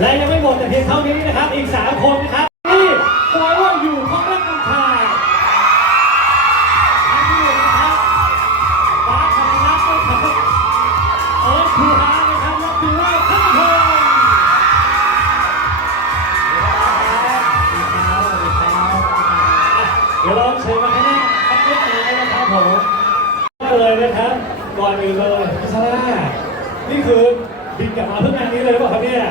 และยังไม่หมดแต่เพียงเท่านี้นะครับ อีก 3 คนนะครับนี่ปล่อยว่าอยู่เพราะรักกันชายอันที่หนึ่งนะครับฟ้าธนรัตน์นะครับเอิร์ธภูฮานะครับและดูว่าพัฒพงศ์เดี๋ยวเราเชิญมาข้างหน้าคัดเลือกเลยนะครับผมเลยนะครับก่อนอื่นเลยพิซซ่านี่คือบินกลับมาเพื่องานนี้เลยหรือเปล่าครับเนี่ย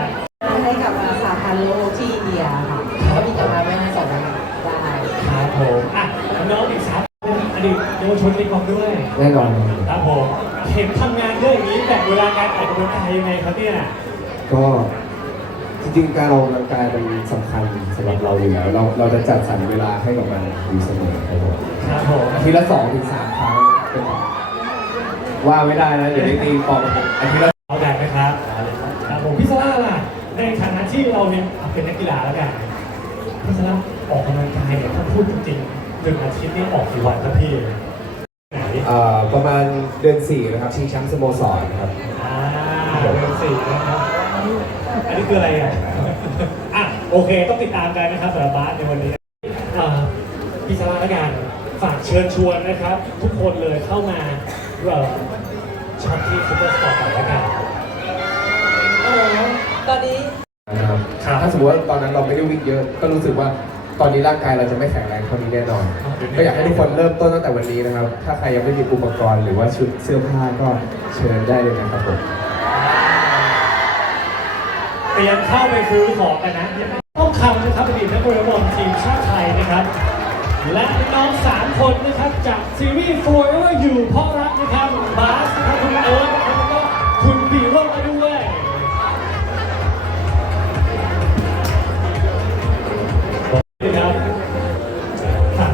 มาสาพันธ์โลกที่อินเดียค่ะแล้วมีกลับมาไม่ให้สองวันได้ครับผมอะน้องอีกสามเป็นอดีตเยาวชนตีกลองด้วยแน่นอนครับผมเห็นทำงานเยอะอย่างนี้แบ่งเวลาการออกกำลังกายยังไงครับเนี่ยก็จริงๆการออกกำลังกายเป็นสำคัญสำหรับเราอยู่แล้วเราเราจะจัดสรรเวลาให้กับมันอยู่เสมอครับผมครับผมอาทิตย์ละสองถึงสามครั้งเป็นว่าไม่ได้นะเดี๋ยวได้ตีปองอาทิตย์ละ เราเนี่ยเป็นนักกีฬาแล้วกันพี่ซาร่าออกกำลังกายเนี่ยถ้าพูดจริงๆหนึ่งอาทิตย์นี่ออกกี่วันครับพี่ไหนเอ่อประมาณเดือนสี่นะครับชิงแชมป์สโมสรครับ อ่าเดือนสี่นะครับอันนี้คืออะไรอะอะโอเคต้องติดตามกันนะครับสำหรับบาสในวันนี้เอ่อพี่ซาร่าละกันฝากเชิญชวนนะครับ ทุกคนเลยเข้ามาเอ่อช็อปที่ซูเปอร์สปอร์ตหน่อยละกัน โอ้ตอนนี้ สมมติว่าตอนนั้นเราไม่ได้วิ่งเยอะ ก็รู้สึกว่าตอนนี้ร่างกายเราจะไม่แข็งแรงเท่านี้แน่นอน ก็อยากให้ทุกคนเริ่มต้นตั้งแต่วันนี้นะครับ ถ้าใครยังไม่มีอุปกรณ์หรือว่าชุดเสื้อผ้าก็เชิญได้เลยนะครับผมเตรียมเข้าไปซื้อของกันนะ ต้องคำนะครับอดีตนักวอลเลย์บอลทีมชาติไทยนะครับ และน้องสามคนนะครับจากซีรีส์ Forever You เพราะรักนะครับบ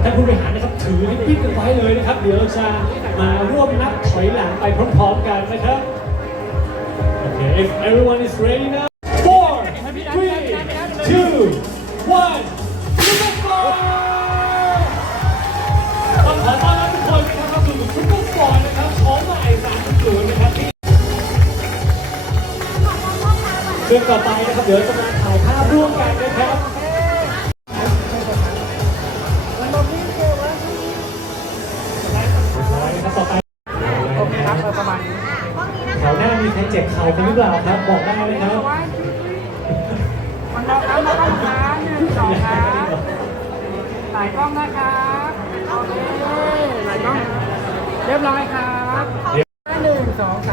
ท่านผู้บริหารนะครับถือให้ปิ๊กกันไว้เลยนะครับ เดี๋ยวเราจะมาร่วมนับถอยหลังไปพร้อมๆกันนะครับ Okay, if everyone is ready now, four, three, two, one, Super Score! ต้องขอต้อนรับทุกคนนะครับเข้าสู่ซุปเปอร์สปอร์ตนะครับของใหม่3.0นะครับที่ซึ่งต่อไปนะครับเดี๋ยวจะมาถ่ายภาพร่วมกันนะครับากันหรือเปล่าครับบอกได้ไหมครับมันเราครับมาต้องค้าหนึ่งสองครับหลายกล้องนะครับโอเคหลายกล้องเรียบร้อยครับหนึ่งสองสาม